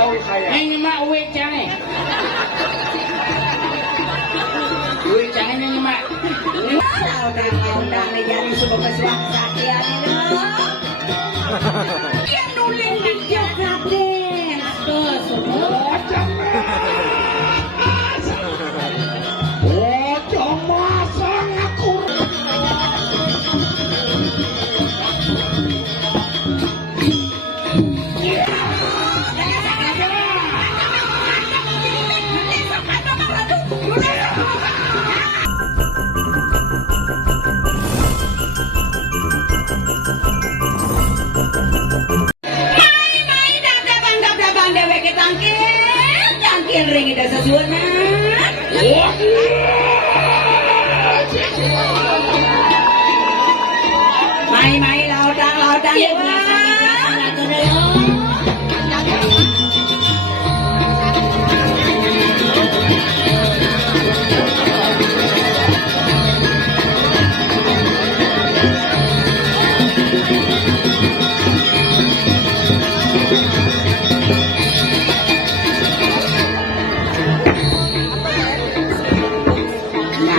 Ini mak uwe cane. Uwe cane ini mak. Undang-undang nih jadi sebuah kesuang sakian ini. Yang nuling di Jakarten. Tuh, semua. Ring ida sesuana. Mai lautang dewa.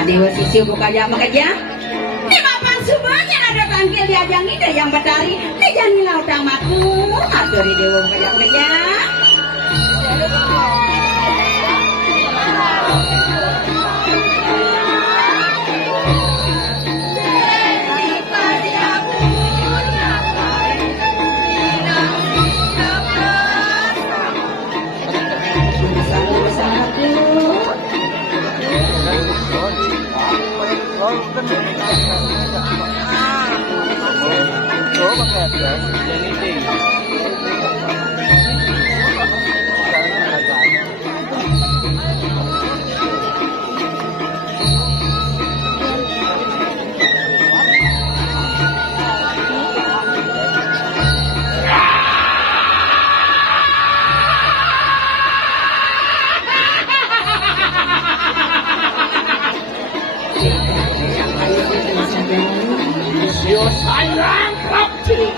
Dewa sisiu buka jam kerja. Di papan subahnya ada tangkil diajang ide yang betari. Di jani lautang matu. Atur di dewa buka jam kerja. Yo sayang kapten.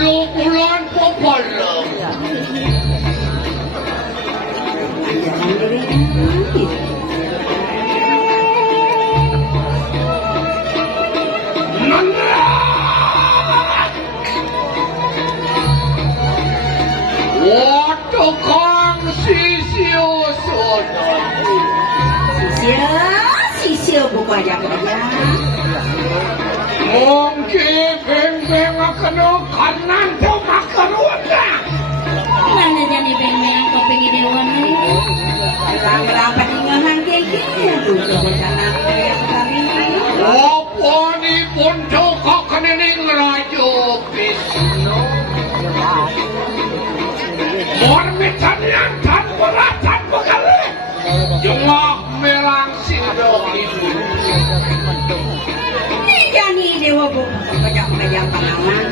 Lu bulan popolo. Watukang sisio sono. Sisio buka jam kerja. Mungkin beng-beng akan kanan tuh makan udah. Mana jadi beng-beng kopi dewan ini? Lang-lang paningahan keke. Tuh kebesaran kami. Apa ni pun cokok kening rajo Bisnu. Mormitan yang tan beratan bekali. Jengah merang sindok itu. Jani dewa buka kejam-kejam pengaman.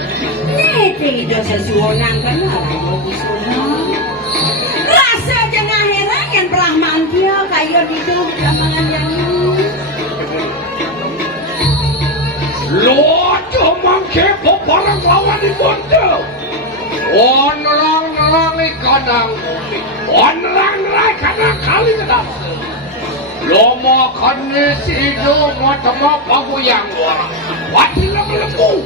Tidak sesuonang kena rajo Bisnu. Rasa jengah heran yang pelah mantia kayo ditu kamangan yang Lo cuma kepo barang lawan di bondo. Orang-orang kadang bumi, orang-orang kadang kali kadang. Lo mau kene sido mau temu paguyang orang, wati lembu.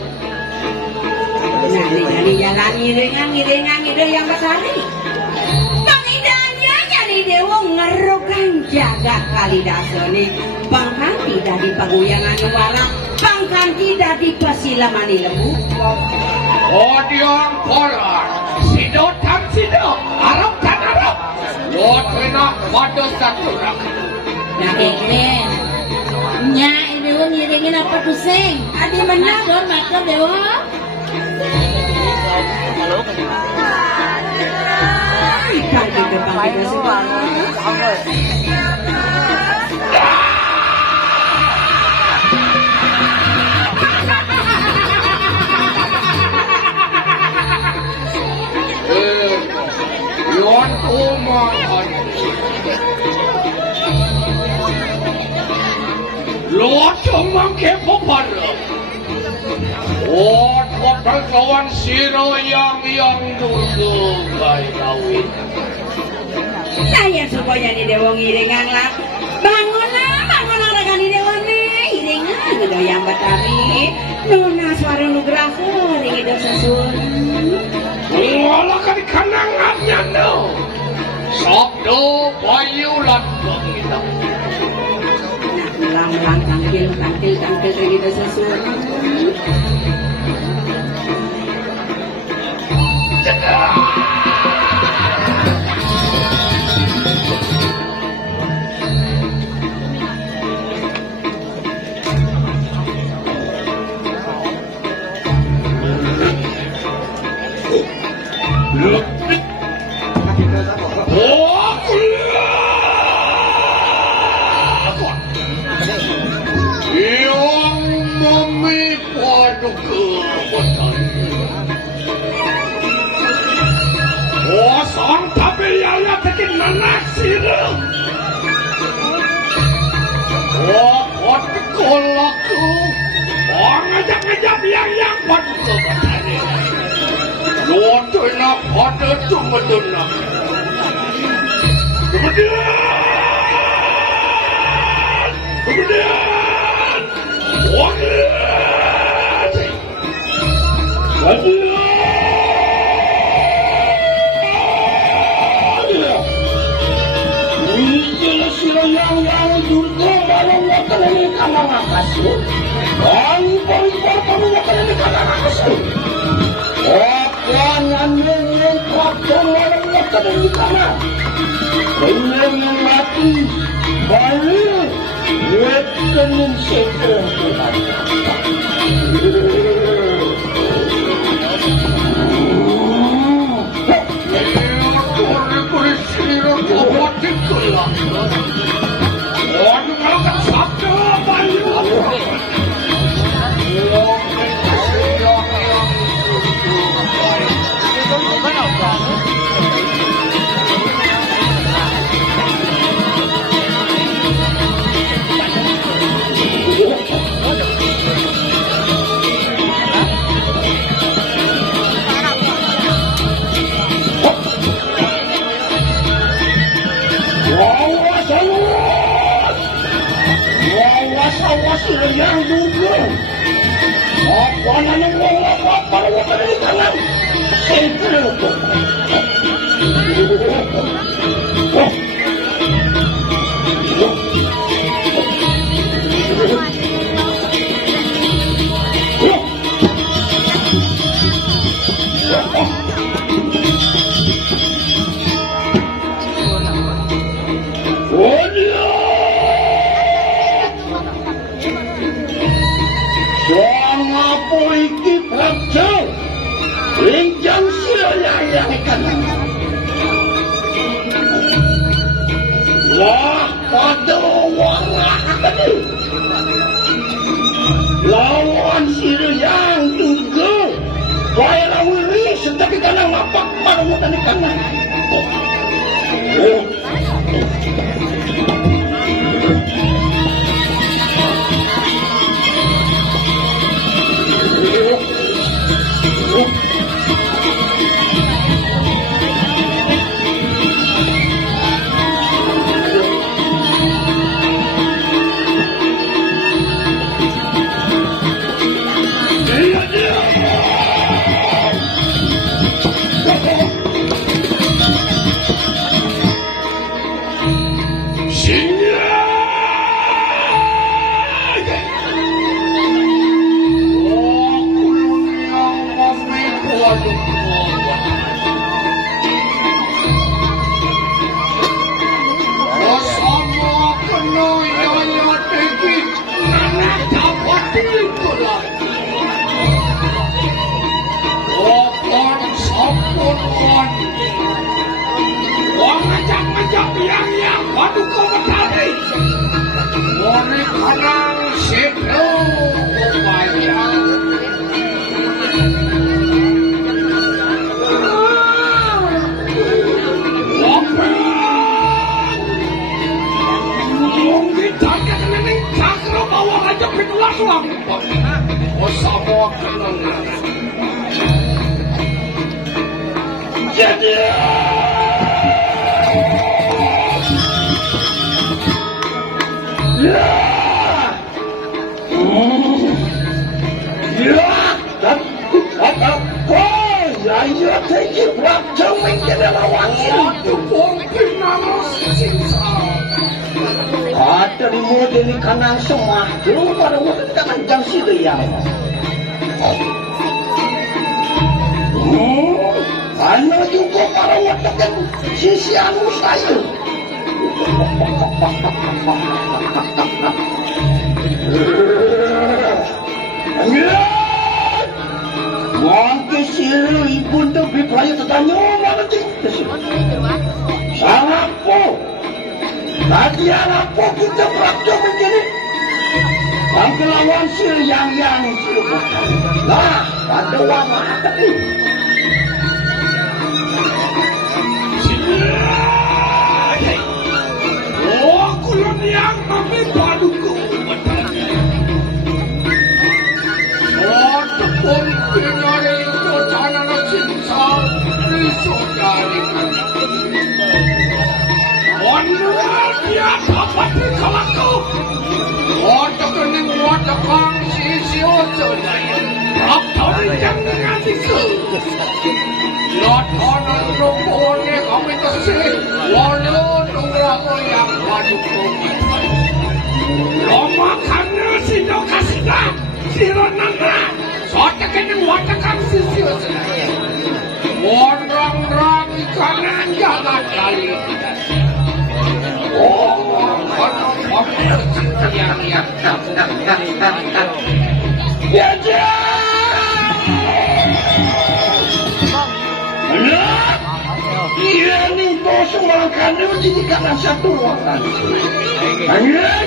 Nani jalan irengan yang besari. Pangidanya nyari dewa ngerukan jaga kali dasone. Bangkan tidak di paguyangan wala, bangkan tidak di pasilamani lembu. Oh diang kolar, sido tan sido, Arab tan Arab. Lo kena pada satu rak. Nah keren. Nya dewa ngiringin apa pusing? Adi menang. Matur dewa. Ikan di depan kita semua. Lo cuma kepoparan. Oh, persoalan siro yang dulu gay kawin. Saya supaya ni dewa ngiringan lah. Bangunlah rekan ni dewa ni. Iringan gitu yang batari. Nuna suara nugraha ring itu sasun. Wala kan kanangannya no. Sabdo bayu lantang kita. Nak ulang tangkil ring itu sasun. yang pada kebatani. Lontoi nak pada tu betul nak. Kemudian, yang durga barang wakan ini kamang akasun. Pari-pari kamu wakan ini kamang akasun. Wakan yang kapten barang wakan ini kamang. Kenyang yang mati, balik, wakan yang sekrem Tuhan. Yang dulu, apa namanya apa ini kanan, sentral tu. Rinjang siapa yang kanan? Wah, pada warak tadi. Lawan siapa yang juga? Wahai lawiri, setapi kanan lapak pada mutan kanan. pang-pang. O sama kenangan. Jadi. Ya. Ya. Dan ya thấy bác cháu mình cái đó là hoàn chỉnh ada di model di kanan semua belum pada model kanan jam situ ya karena juga para watak yang sisi anu saya Mungkin siru ibu tu berpelaya tertanya mana tinggal sangat po tadi apa kita praktek begini bangke lawan siru yang siru lah pada warna tadi oh kulon yang kami paduku oh tepung pinari itu tanah cinta risodari Wanderer dia dapat dikalahkan. Wadah kening wadah kang sisi ojo daya. Raptor yang dengan itu. Lot onon rumpone kami kesih. Walau nunggu yang paduku. Loma karena sido kasida. Sironanda. Soalnya kening wadah kang sisi ojo daya. Wondrang kanan jalan kali. Iya nih bos makannya menjadikan satu ruangan. Anjir,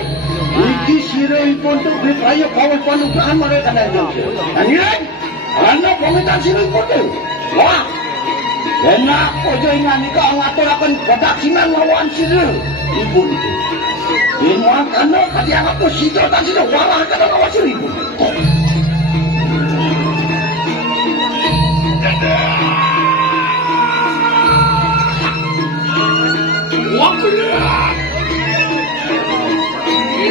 iki sirai pun tu beraya kawal panukaan mereka nanti. Anjir, anda pemitan sirai pun tu. Wah, enak ojo ingat ni kau ngatur akan pedaksinan lawan sirai. Ibu itu. Ini karena dia aku situ tak situ walah kena lawan sirai ibu. Wakil,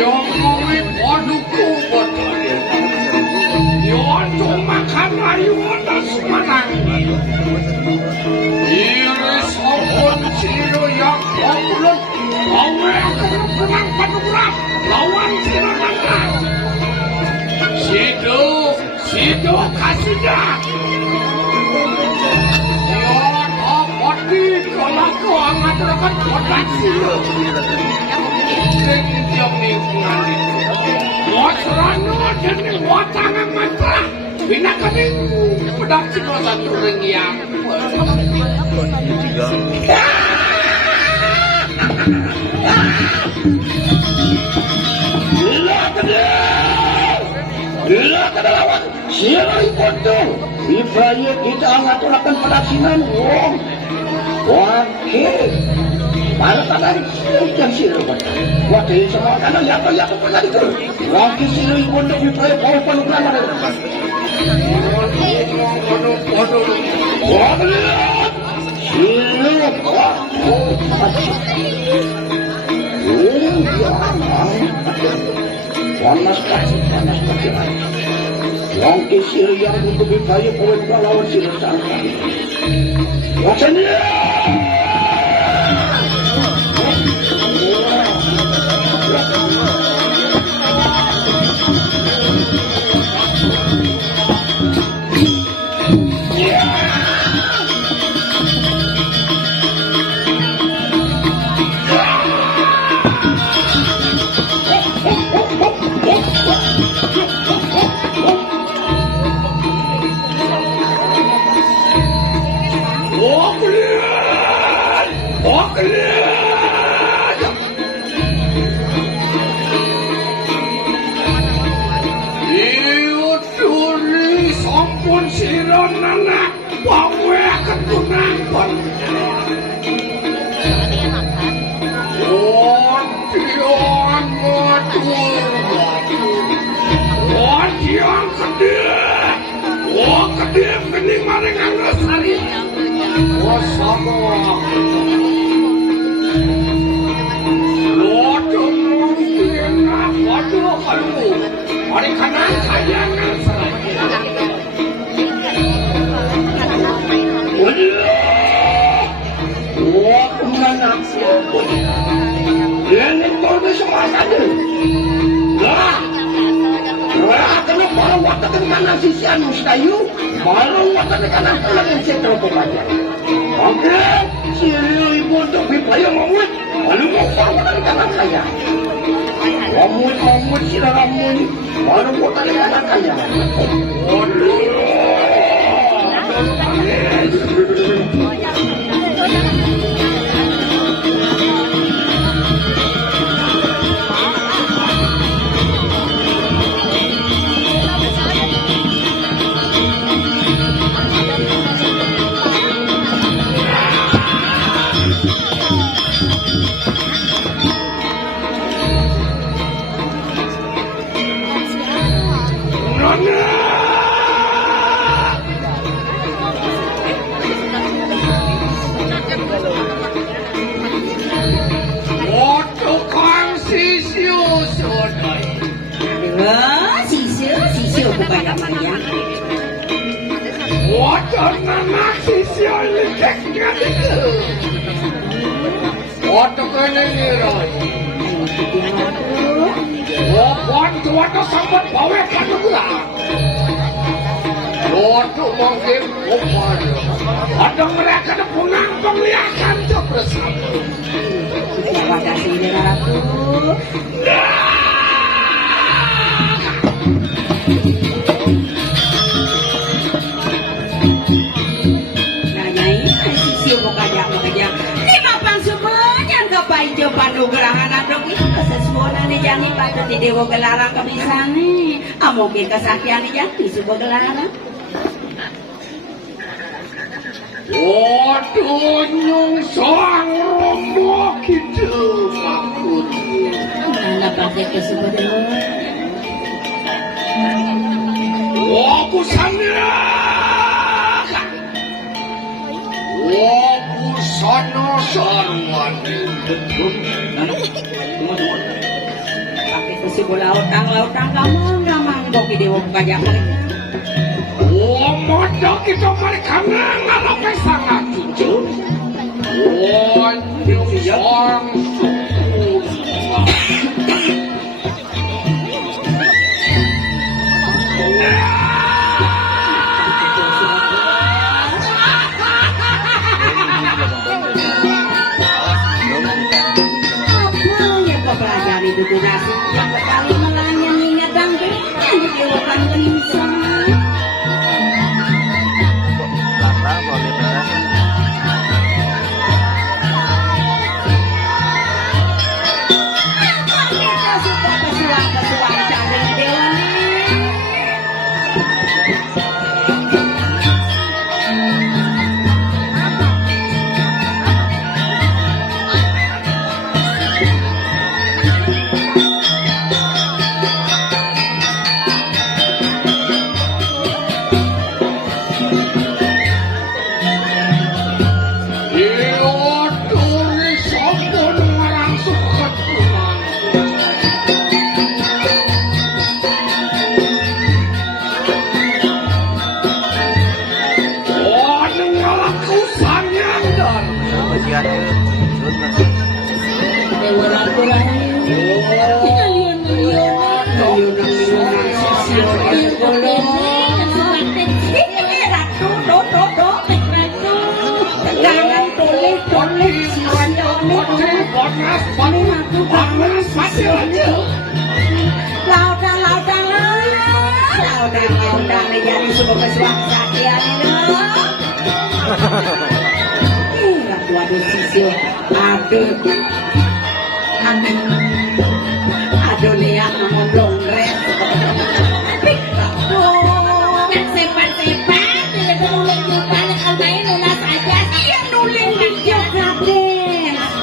yang mau paduku betul. Yang cuma karena yang tak semanang. Iris opon siru yang populer, bawa akan perang padukulah lawan sirananda. Sido kasihnya. Kalau kau amat akan produksi lo, sejak lingkungan itu, wajarnya jadi wajangan mantra, bina kami produksi lo satu rengiang. Bila kada lawan, siapa itu? Ibrahim kita akan produksinan wong. Wakil, mana tadi yang siru wakil semua karena yang pernah itu wakil siru ibu untuk diperoleh bawah panukan ada wakil siru panas kaki wakil siru yang untuk diperoleh bawah panukan lawan siru sangat wakilnya Oh, Dewa Gelarang kemisane, amoge kesaktian jati sebuah gelarang. Waduh nyungsang romo gitu makutnya. Mana pakai ke sebuah dewa? Waku sana, waku sana sarwan. Sibo lautang gamang boki dewa kajak mereka. Oh, modal kita mereka ngalah sangat jujur. Oh, orang pelajari duduk nasi yang berkali melayang ingat dan berdewakan bisa. Kita suka pesuang cari dewa nih. Laudang jadi sebuah kesukaan waduh sisil aduh lihat ngomong dongret sepan-sepan tidak nuling juga kalau main lunas aja yang nuling di Jogjakarta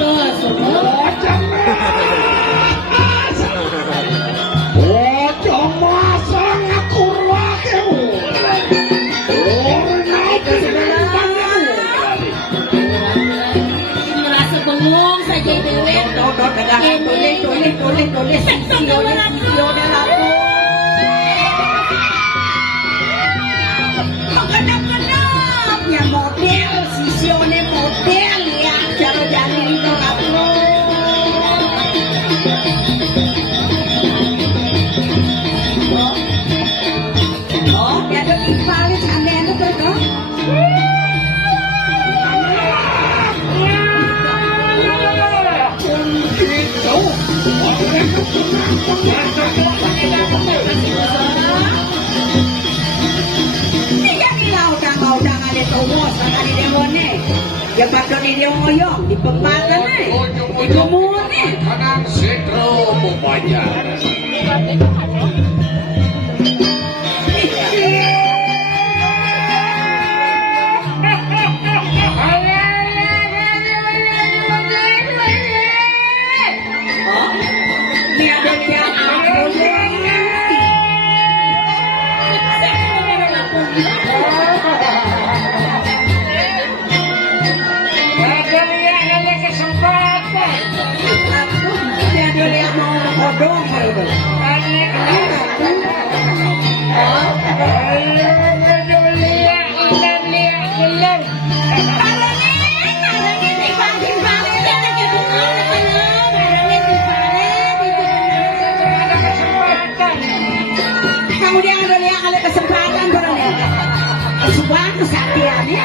tuh semua tulis sisionya laku. Kenap-kenapnya model sisionya model ya cara jadi itu laku. Oh, dia ada timpalin sampai itu betul. Ya bakal dia ngoyong di pembatan di kumur Kadang setro bupanya. Kemudian ada yang ada kesempatan berani sebuah kesaktiannya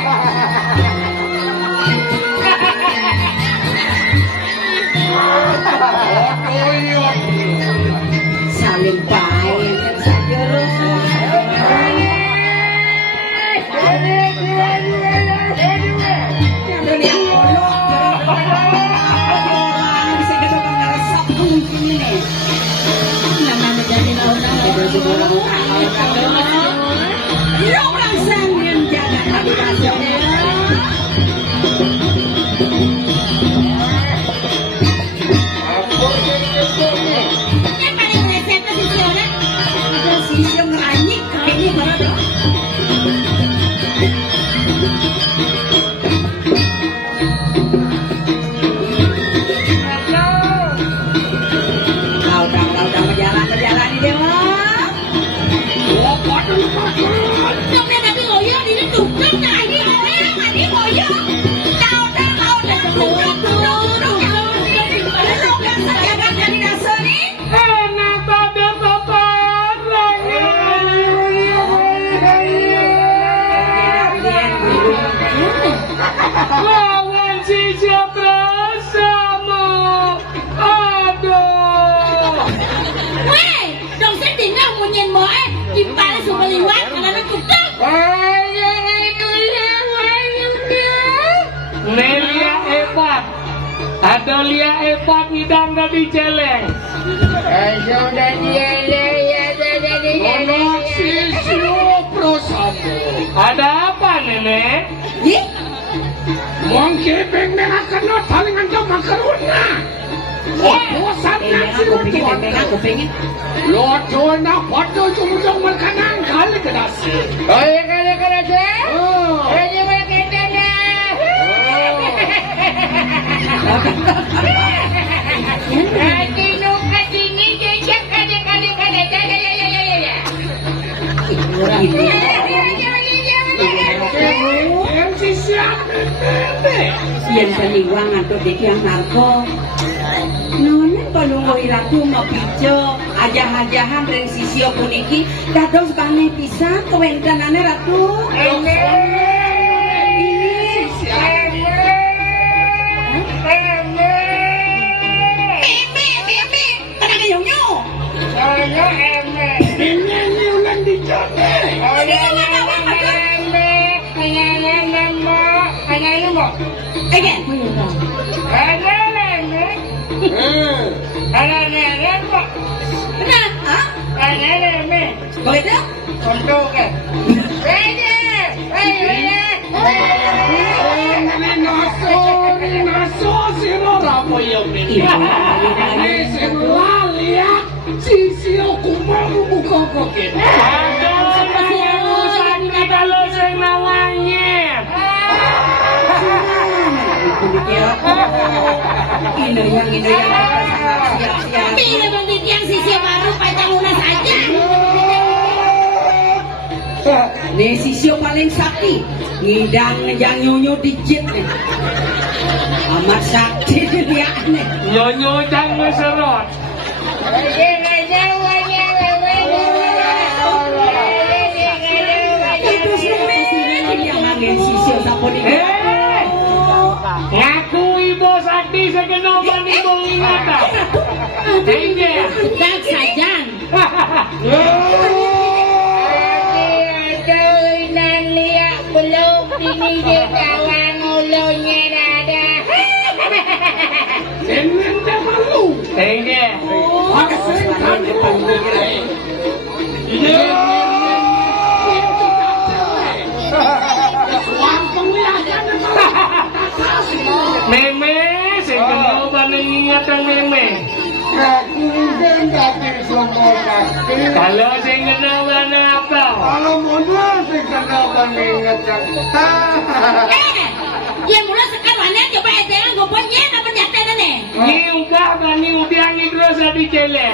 saling baik saja lawan si siapa sama aduh weh dong saya tinggal munyin moe impale sumeliwat karena tukang Nelia hebat ada Lia hebat hidang dari celeng ada apa nenek? Wong kepeng mengakan no palingan jam makaruna. Bosan nasi pengen Lotona foto jumjung makanan kali kedasi. Oh ya kali kedasi? Oh. Ini makanya. Nanti nuka sini jejak kali yang seliwang atau yang narko nona palungo iratu mapijo ajah-ajahan dari sisi puniki dados bane pisan kewentanane ratu Again. Benar, ha? Begitu? dikira. Ini yang siap-siap. Bila bang yang sisi baru pajang lunas aja. Nih sisio paling sakti, ngidang ngejang nyonyo dijit nih. Amat sakti dia nih. Nyonyo jang ngeserot. Itu semen yang angin sisio sapon ini. Ngakui bos Sakti sekenoban ibu ingatan. Tinggi. Dan sajang. Belum ini dia kawan ulunya ada. Jangan dah malu. Tinggi. Meme, sekenoban ingatan meme. Kalau sekenoban apa? Kalau mundur sih kenapa ingat Ya mula sekarangnya coba eteran gopongnya apa jatah nih? Ni ubah kan ni ubiang igro sa di cele.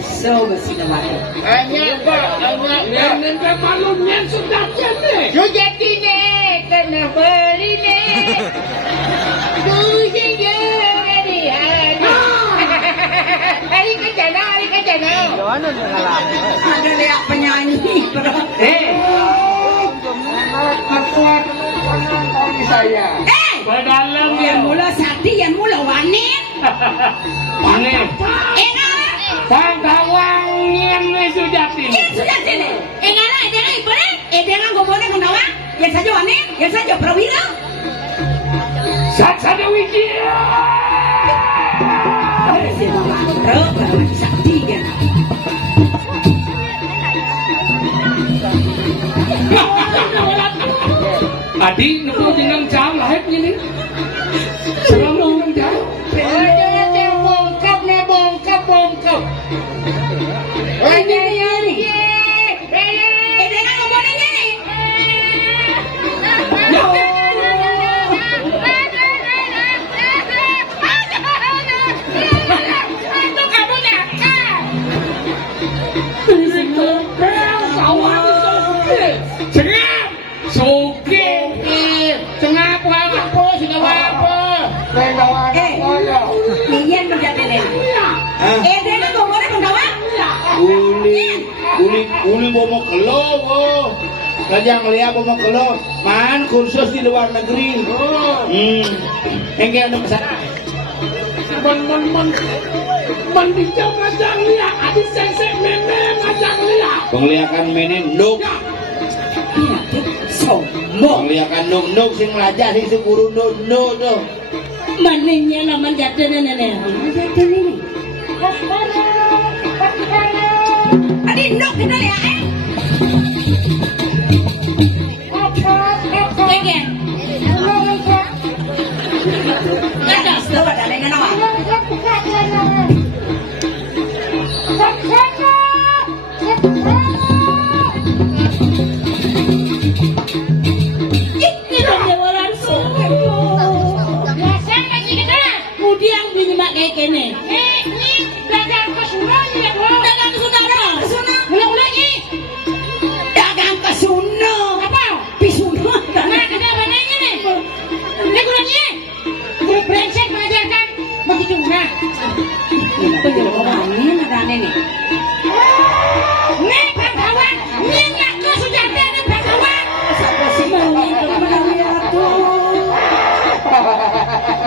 So masih namanya. Hanya Nanti malunya sudah jadi. sudah kini kena beri nih. Tujuh jadi hari kerja Ada lihat penyanyi. Saya. Berdalam Yang mula sakti, yang mula wanit. Ini. Pangkawang yang sudah Ya ini. sudah sini. Engara, edengan ipone, edengan gopone kundawa. Yang saja wanit, yang saja prawira. Sada wiki. Si mama bro, kalau sakti kan. Adi, nuku dengan jam lahir ini. Selama dengan jam. bongkap. Edengan gopone nyari. Itu kamu nakal. Cengap. Suki. Cengap apa? Sudah apa? Nian menjadi nenek. Edengan gopone kundawa. Uli bomo kelo, kajang lihat bomo kelo, man kursus di luar negeri. Enggak ada masalah. Mandicam ngajang liya, adi sesek meme ngajang liya. Penglihakan mene nuk, Iya, sombong. penglihakan nuk sing ngelajar sing seguru nuk tuh. Manenya laman jatuh nenek. Jatuh ini. Adi nok kita lihat Kegen. Gadas tuh ada dengan nama. Ini dia orang Kemudian binyemak kayak kene. Ini dagang kesunan ya, dagang saudara. Mula-mulanya Dagang kesuno. apa? Pisuno. Nah, ada mananya nih? Regularnya. Guru brengsek mengajarkan begitu nah. Penjelasannya ada nenek. Nih bangkawan, nih ngaku sudah ada bangkawan. Siapa sih mau lihat tuh?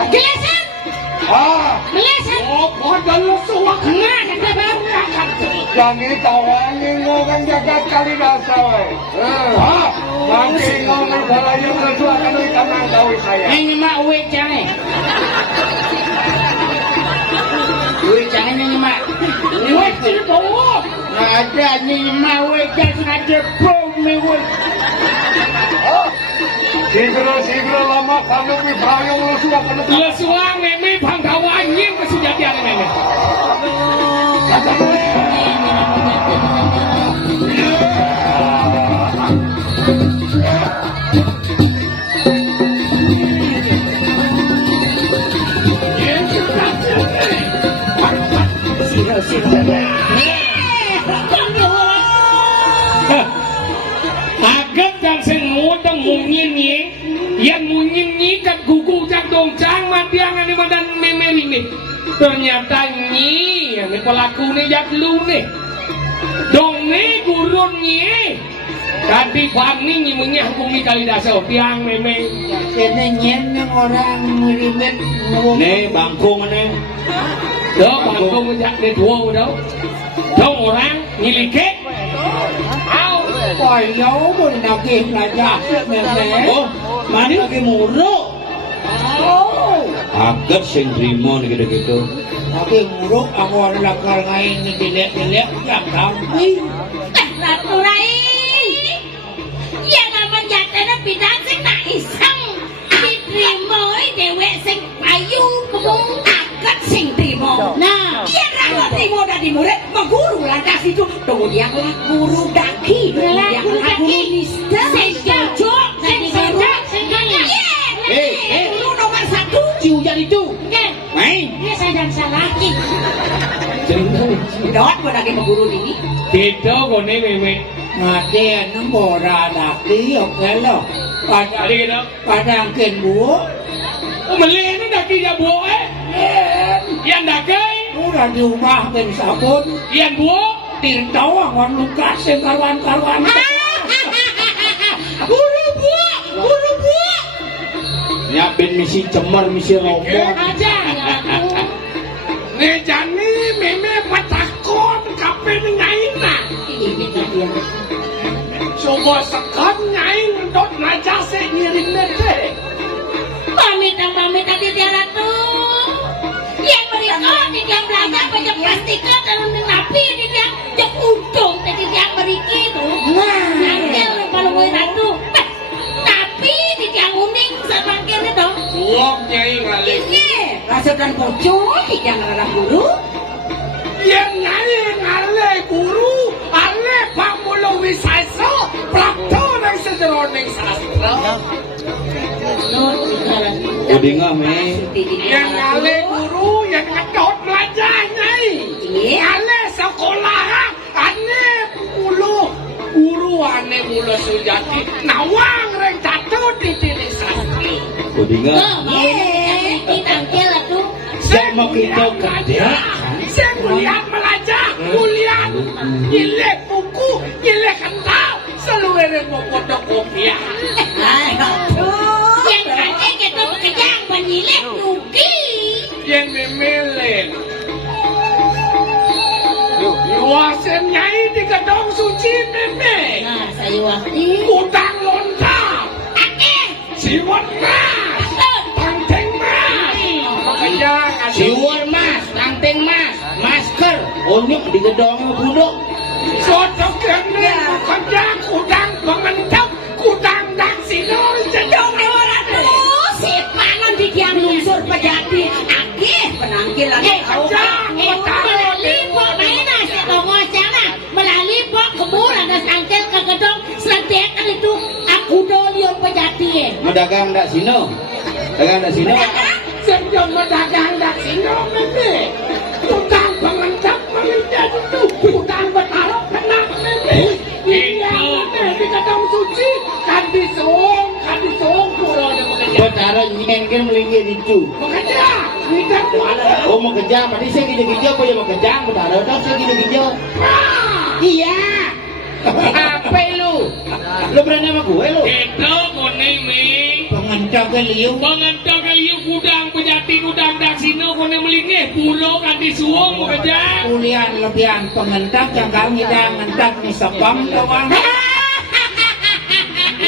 Gelesan, gelesan. Padahal suwak Nah, kata baru akan. jangan tawani ngomong jagat kali dasa we. Nanti ngomong balayu kesuakan di tanah gawe saya. Ini mak uwe canggih. Uwe canggih ini mak. Uwe tidak bawa. Nggak ada nih mak uwe canggih ada bom uwe. Sigro lama kamu bibayang lu sudah penuh. Lesuang meme pangkawang yang kesujatian meme. sih. Agak dan sing ngutang mungin ni, yang mungin ni kat gugu jak dong cang matiang ani madan memeri ni. Ternyata ni, yang ni pelaku ni jak lu ni. Dong ni gurun ni. Tadi paham ni menyambung ni Kalidasa tiang meme. Kena nyen yang orang ngirimin Nih bangkung nih. Đó bangkung jak ni dua dah. Dong orang ngilikek. Ao Còi giấu mình nào kìm là chả mẹ mẹ Oh, mana lagi muruk? Agak sing trimo nih gitu-gitu. Tapi muruk aku adalah kalangan ini dilihat-dilihat yang rapi Ratu Rai. Ya nama jatana bidang sing tak iseng. Diterima dewek sing payu kemung agak sing trimo. Nah, iya ratu trimo dari murid mengguru lantas itu. Kemudian lah guru daki. Kemudian lah guru nista. Sejauh. Guru nomor 1. Ciu jadi itu Main. Dia sedang salaki. Dot mau lagi mengguru ini. Kita kau ni meme. Ngaden nó bò ra đạp tí học cái lo Ada kita. padang kiên búa Meli ni dah kira buah Yang dah kay. nó là điều ba bên xã bốn Yang buah. tiền tấu à ngon lukas xem karuan Guru buah. Nyiapin misi cemar, misi robot. Aja ya aku. Ni jani meme patakon kape ni ngain nak. Ini dia. Coba sekan ngain dot naja se ngirim nete. Pamit tadi dia ratu. Yang mereka di dia belajar banyak pastikan dalam napi di dia yang untung tadi dia meriki itu. Nanti kalau mau ratu. Tapi di dia uning semakin itu. Buang nyai ngalik. Iya, rasa dan bocor di dia ngarang guru. Yang nyai ngalik guru. Ale pamulo wisaiso. Prakto nang sejeroning sastra. Udinga me. Yang ngalik guru. Yang ngedot belajar nyai. Ale sekolah. Ane mulu. Guru ane mulu sujati. Nawang reng jatuh di tilik sastra. Udinga. Ditangkil tuh. Sama kita kerja. Saya kuliah belajar, kuliah gile buku, gile kental, seluruh mau fotokopi. Yang ada kita pekerjaan penyilek rugi. Yang memilih. Luasan nyai di gedung suci meme. Nah, saya waktu. Utang lontar. Siwon mas. Tanteng mas. Pekerjaan. siwar mas tangting mas masker onyok di gedong budok Soto kene pekerjaan kudang pengentok, kudang daksinol jedong orang Aduh, si panon di tiang lungsur pejati. Agih penangkilan. melalui kemuran dan tangkil ke gedong selentekan itu aku dolion pejati. Medagang dak sino. Dagang dak sino. Sejauh medagang daksinol meme. Kudang pengentok mengenjat itu, kudang bertaruh kena meme. Iya meme di gedung suci kan disong kurangnya bekerja. Betara nyengken melingkir itu. Bekerja, tidak ada. Oh mau kerja, tadi saya gini-gini apa ya mau kerja, betara dong saya gini-gini. iya Apa lu? Lu berani sama gue lu? Itu kone me. pengencang ke liu Pengentok kayu kudang pejati kudang daksino kone melingih pulau kan disuung bekerja. kuliah lebihan pengentak yang kami dah ngentak ni sepam kawan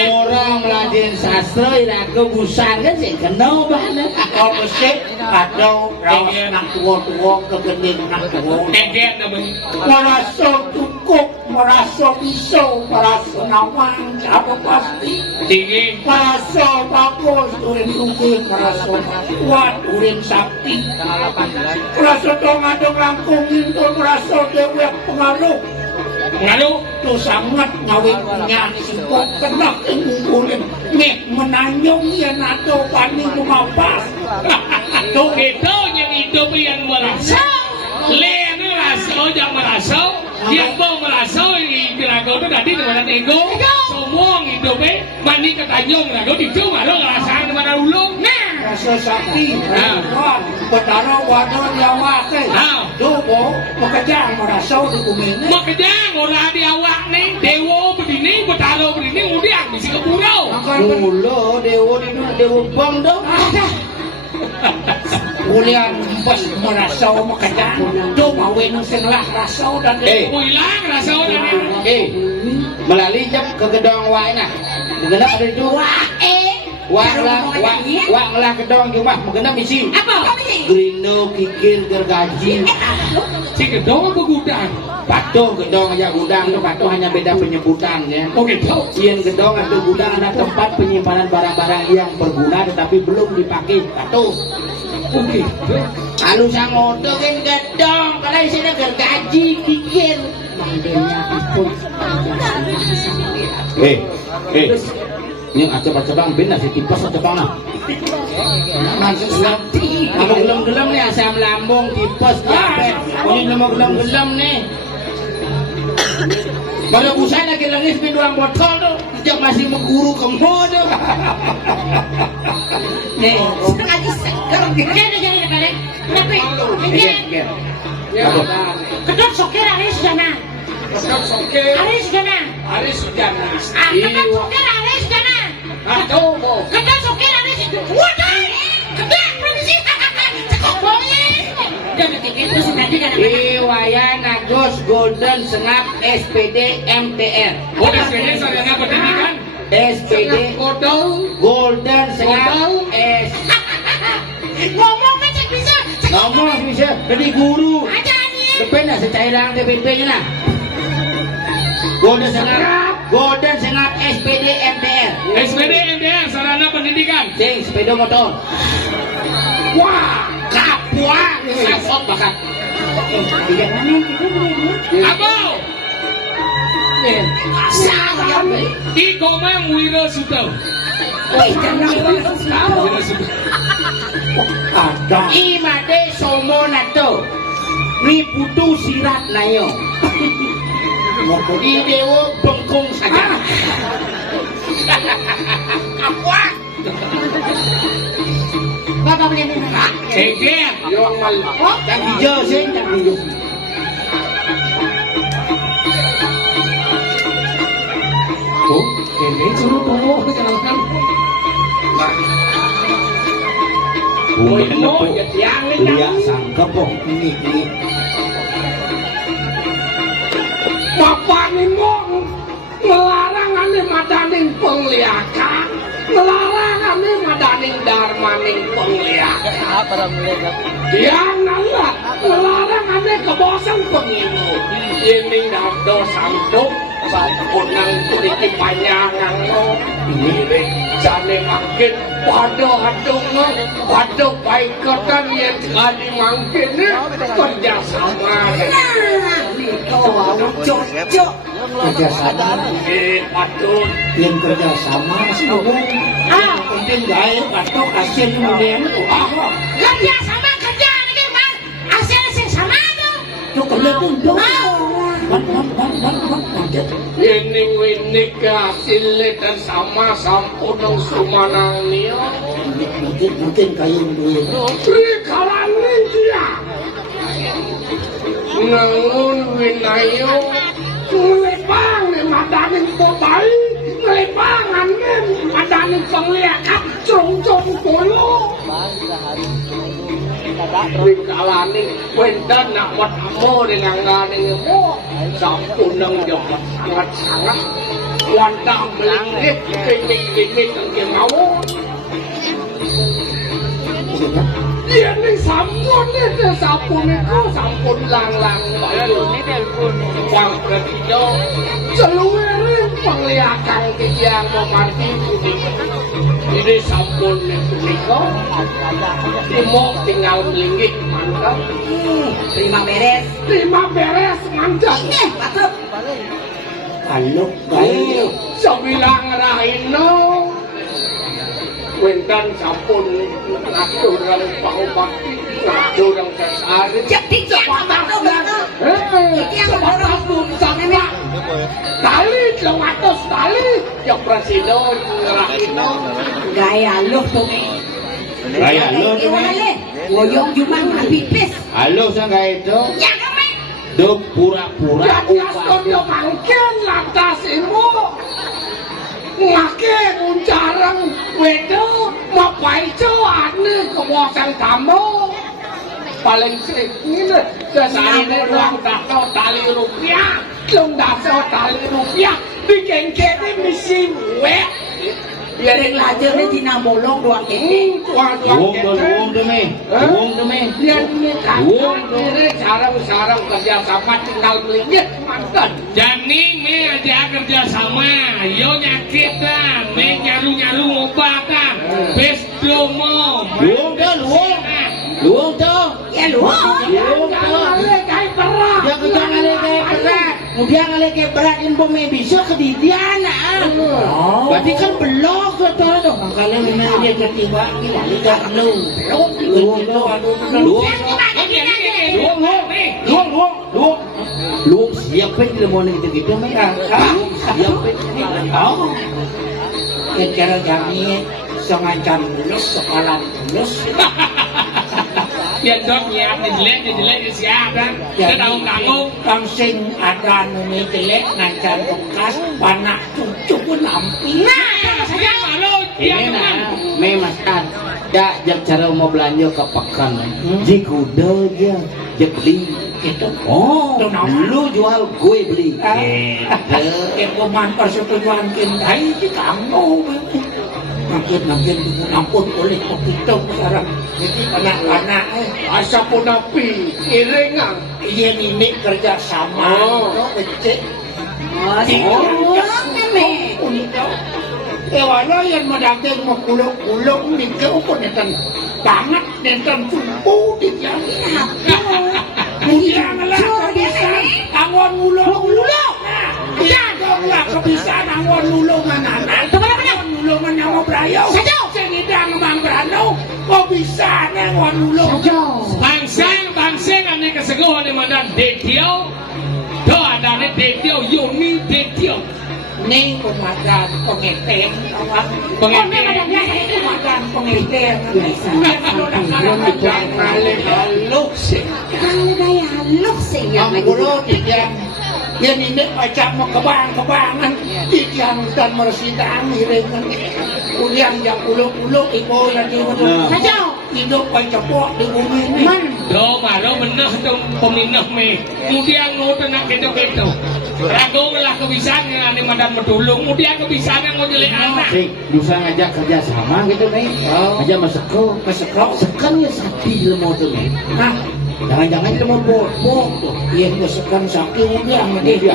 Orang melanjutkan sastra ira kebusan kan sih kenal banget. kau mesti atau rawas nak tua-tua kegening nak tua Eget namanya. merasa cukup merasa bisa merasa nawang apa pasti Tinggi. merasa bagus urin tunggu merasa kuat urin sakti merasa dong-dong langkung itu merasa dewek pengaruh Ngalu. itu sangat ngawin punya simpuk kena ngungkulin nih menanyong ya nato paning lumapas Tuh itu yang hidup yang merasa. Lena rasa Yang mau merasa Rago itu tadi teman ego, semua hidupnya mandi ke Tanjung Rago dicuma lo ngerasain mana ulung. Nah, rasa sakti, betara wadah diawak Dobo, makajang merasa dokumennya. Makajang orang diawak nih, dewo begini, betara begini, udah bisa ke pulau. Mula dewa itu dewa bang dong. Ulian bos merasa makajang, Dobo wenung senlah rasa dan Ulang rasa dan melalui jam ke gedong wak nah. Mengenap ada itu. Wak lah gedong cuma mengenap misi. Apa misi? Grino kikir gergaji. Si gedong apa gudang? Patuh gedong aja gudang itu patuh hanya beda penyebutan ya. Oke, tahu. Ien gedong atau gudang ada tempat penyimpanan barang-barang yang berguna tetapi belum dipakai. Patuh. Oke. Lalu sang motor kan gedong kalau di sini gergaji kikir. Ini aja bang ben nasi tipas aja bang nah. Kamu gelem-gelem nih asam lambung tipas diabetes. Ini mau gelem-gelem nih. Pada usai lagi lengis minuman botol tuh, sejak masih mengguru kemod tuh. Nih, sekali seger. Jadi balik. Tapi, kedot sokir Aris Jana. Aris Jana. Kedot sokir Aris Jana. Kedot sokir Aris. Wadah. Kedot permisi. Cekok boye. Jadi itu sengaja kan. Iwayan Agus Golden Sengap SPD MTR. Oh, SPD sarjana pendidikan. SPD Golden Sengap S. Ngomong cek bisa. Ngomong bisa jadi guru. Ajarin. Depan lah secairan TPP-nya nah. Golden Sengap SPD MTR. SPD MTR sarana pendidikan. Sing sepeda motor. Wah, kapua. Sasot bakat. Apa? Iko mang Wiro Suto. ada. Imade somo nato. Riputu sirat nayo. Di dewa bengkung saja. Kapua. Bapak boleh minum. Eger. Yang hijau sih, yang hijau. Oh, ini suruh tunggu kenalan. Bumeno, lihat sangka po. Ini. Bapak nih ngomong ngelarang ane madaning pengliakan, ngelarang ane madaning darmaning pengliakan. Yang nala ngelarang ane kebosan pengilu. Ini nado santuk, unang kuliti panjangan lo. Ini jane mangkin pada hadung lo, pada baikatan yang kali mangkin kerja sama. Cocok. Kerjasama patut yang kerjasama semoga penting gaya patut hasil kemudian Kerja sama kerja ini bang. Hasil sama tuh. itu kerja tuh ini hasilnya dan sama sampun sumanang niyo mungkin kayu duit rikalani dia nangun winayo ngelebang nih madaning potai ngelebangan nih madaning pengliakan cung-cung polo rikalani wendan nak watamu dengan nganing mo sampun nang jabat sangat-sangat wandang melingkit kimik-kimik yang mau ini sampun itu sampun lang-lang yang ketiga seluruh penglihakan yang memarti ini sampun itu mau tinggal melinggit mantap Terima beres mantap Patut. kalau baik sebilang rahino wendan sampun ngaturang pahubakti ngaturang sasari Jadi yang betul. Yang betul. kali yang presiden rakito. Gaya lu tuh. Gaya lu tuh. Goyong cuma pipis. Halo sang itu. Ya kami. Do pura-pura Ya studio mangken lantas imu. Ngake uncarang wedo mapai ane kemuasan kamu. Paling sering ini sesane ruang dato tali rupiah. Long dato tali rupiah. Bikin kene misi wek. Ya ring lajar ni dinamolong doang ini. Luang tu me. Dia ni kan ini sarang-sarang kerja sama tinggal melingit mantan. Jani me aja kerja sama, yo nyakit dah, me nyaru obatan, bes domo. Luang tu. Ya lu. Jangan kayak perah. Jangan kayak berat. Kemudian kalau kayak berat info me bisa kedidian berarti kan belum betul. Makanya memang dia ketiba kita lihat luang siapin lemon gitu me. Siapin. Kira kami sengaja lulus sekolah lulus. Tiền cho nhà mình lên thì xa đó cái đầu tanggung Kang sing ada nuni jelek ngajar bekas panak cucuk lampi. nah saya malu dia Ini teman nah, memang kan dak jam cara mau belanja ke pekan jika udah aja dia beli Gitu. oh Itu nama. lu jual gue beli Keman persetujuan kintai di kamu. Makin ampun oleh kita sekarang. Jadi anak-anak asa pun api iringan. Iya ini kerja sama. Becek. Oh, kami. Wala yang madagdag makulok-kulok ni ko netan banget netan tumpu di jana. Kemudian lah kebiasaan angon ulo-ulo. Yan dong lah kebiasaan angon ulo manana. Angon ulo manyawa brayo. Senidang mang brano. Kok bisa angon ulo. bangsang ane keseguhan di mana dekiau do ada ane dekiau yoni dekiau Ning pemadam pengeteng awak. Pemadam pengeteng. Jangan haluk sih. Kang gaya haluk sih yang Ang gulo, tiyan. Yan hindi pacak mo kabang-kabangan. Tiyan dan meresitang hiringan. Uliang yang ulo-ulo, ipo lagi mo. Sajaw. Hidup pacapok di bumi ini. do malu menah dong peminah me kemudian ngotot nak gitu ragu lah kebiasaan yang ane madan betulung kemudian kebiasaan mau jelek anak sih bisa ngajak kerja sama gitu nih aja masuk sekan ya sapi lemot tuh nih Nah, jangan-jangan dia mau bobok tuh iya kesekan saking uliang. dia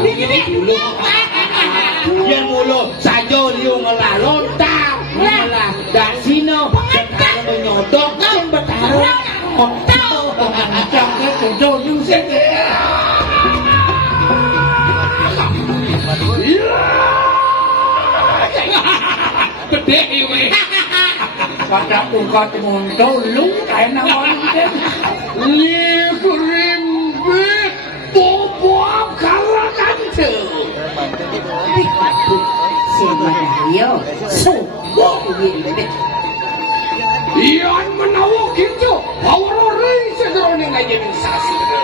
dia mulu sajo liu ngelah lontar ngelah dasino bertarung menyodok kan bertarung Macam itu, jauh saja. gede ini Pada ungkat muncul, lu kayak nawan dia. Librimbit boboab kalakan tuh Sebenarnya subuh ini. Iyan menawak itu Hawarori sederhana ngaji sastra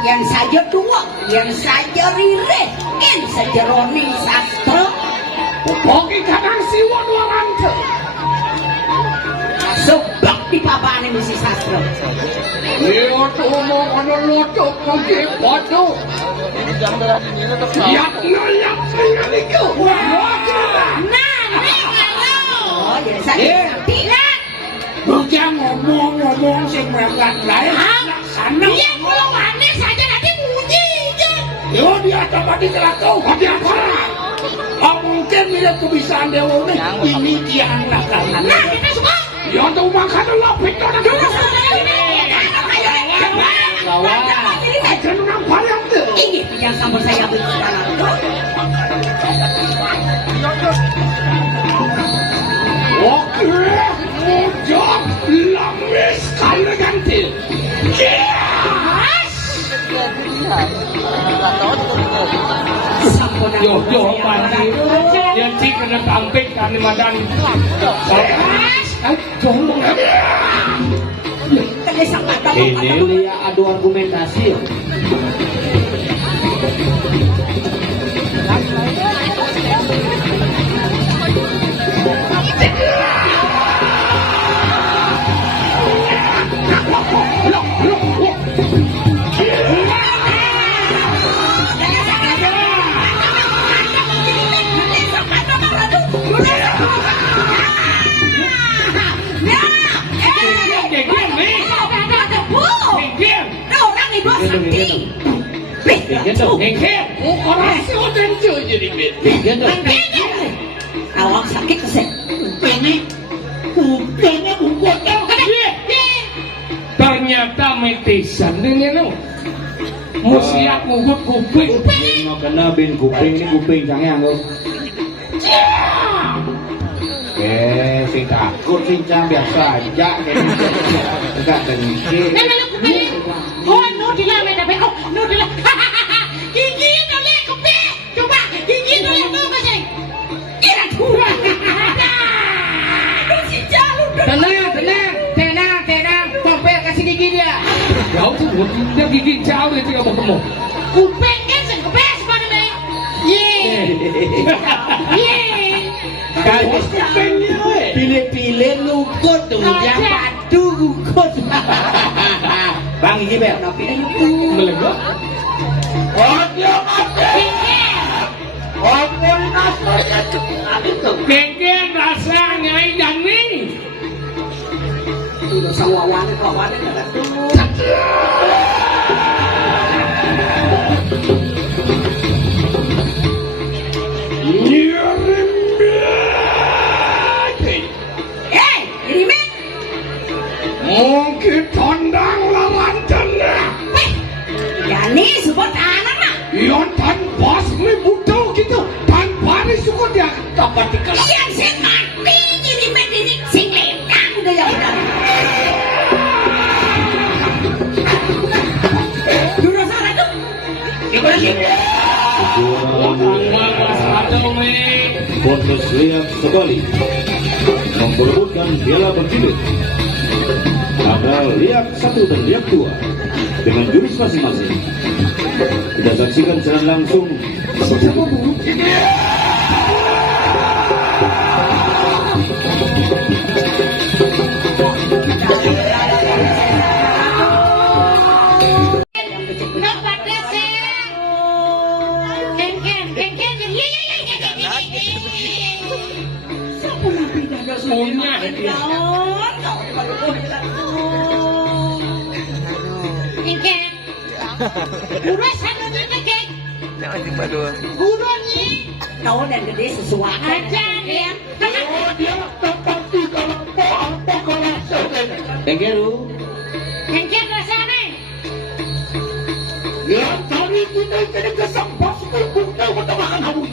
Yang saja dua, yang saja rire, yang saja roning sastra. Pogi kadang siwa waran tuh Sebab di papan ini misi sastra. Iya tuh mau ada lotok pogi bodoh Yak nolak penganiku Nah, oh, yang saja tidak. Bocah ngomong sing berangkat lain. Sana. Dia belum aneh saja nanti muji aja. Yo dia dapat dikelakau. Dia apa? Oh, mungkin melihat kebiasaan dewa ini dia anak karena. Nah, kita semua. Ya tuh makan lapik tuh Akan nampak yang tuh Ini yang sama saya bicara. Oke, mujok, lamis, kalau ganti. Yes! Sampun Yo pasti. Yang cik kena tampik kan di madan. Jomong. Tadi sampai tahu Ini lihat adu argumentasi ya. Awak sakit kesek. Kupingnya bungkut. Ternyata metisan dengan musiak ngugut kuping. Mau kena bin kuping ini kuping canggih anggo. Sing takut sing cang biasa aja enggak dengki. Oh, no dilam ada beko. No dilam. Gigi dole kupe. Coba gigi dole mau kasih. Kira kurang. Si Jalu Tenang. Pompel kasih gigi dia. Kau tuh dia gigi jauh itu kamu ketemu. Kupeng kan sing kupe sepada deh. Ye. Kalau kupingnya pilih-pilih lukut tuh yang padu lukut. Bang gigi bel. Melegok. Kengken rasanya dan ini. udah sawawan kawan Irimet Mungkin tandang larancannya. Yani sebut anak nak Yang tanpa semi butuh gitu. Tanpa risiko dia dapat dikelar. yang sing mati Irimet ini sing lekang udah ya udah dulu salah tuh ikut sini Pontus lihat sekali memperebutkan piala berjilid. Ada lihat 1 dan lihat 2 dengan jurus masing-masing. Kita saksikan secara langsung seperti apa bu? Nampak dasar. Kengken. Punya. Kengken. Udah sana ni kengken. Guru ni. kau dan gede sesuatu Aja dia. Pengeru. Kengken rasanya. Ya, tadi kita kena kesampas kita makan haus.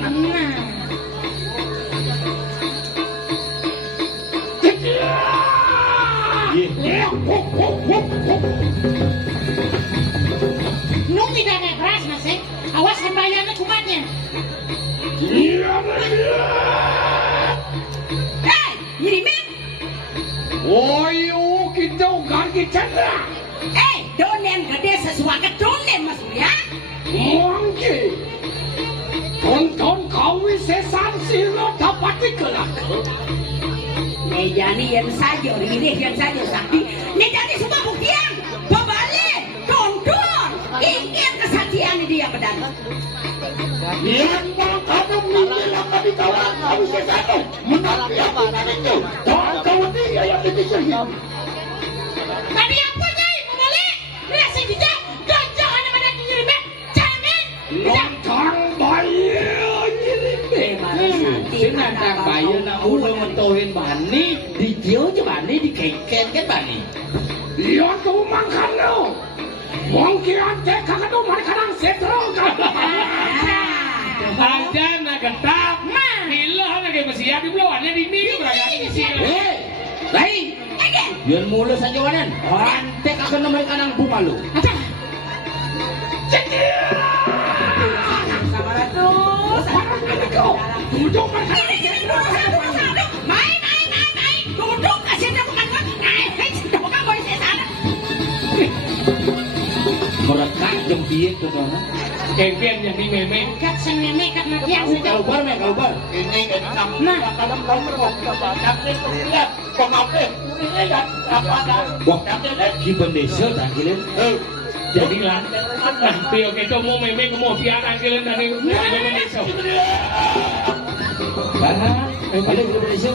Nung tidak ada keras mas awas sembahyangnya kumatnya. Irimet Woyo kita ganti cendera. donen gede sesuatu donen mas ya Mungkin tonton kawin sesan silo dapat dikelar. Nejani yang saja, ini yang saja sakti. Nejani semua buktian, pembalik, tonton, ingin kesatian dia pedang. Yang mau kamu mengilang tadi kawan kamu sesatu menanti apa itu? Kawan dia yang dipikirkan. Tadi apa nyai pembalik? Rasa dijak, gajah anak pada Irimet. Jangan. Lontang bayi Sing nantang bayi nak udah mentohin bani di jauh je bani di kengken kan bani. Dia tuh makan lo. Mungkin ante kakak tuh makan setro kan. Aja nak ketap. Hilo nak kayak masih ada belum di ini beragam di sini. Lain. Yan mula sa jawanan. Ante ka ka naman ka ng bumalo. Ada. Cepat. duduk makan. Duduk kasih dia bukan mah. Bukan boleh saya sana. Merekat jeung piye tuh dong. Kevin yang di meme. Kat sang meme kat matian saja. Kalbar me kalbar. Ini enam. Dalam nomor baca lihat pemakai. Ini ya apa dah? Wah, si pendesa tangkilan. Jadi lah, pio kita mau meme mau piara kalian dari Indonesia. Balik ke pendesa.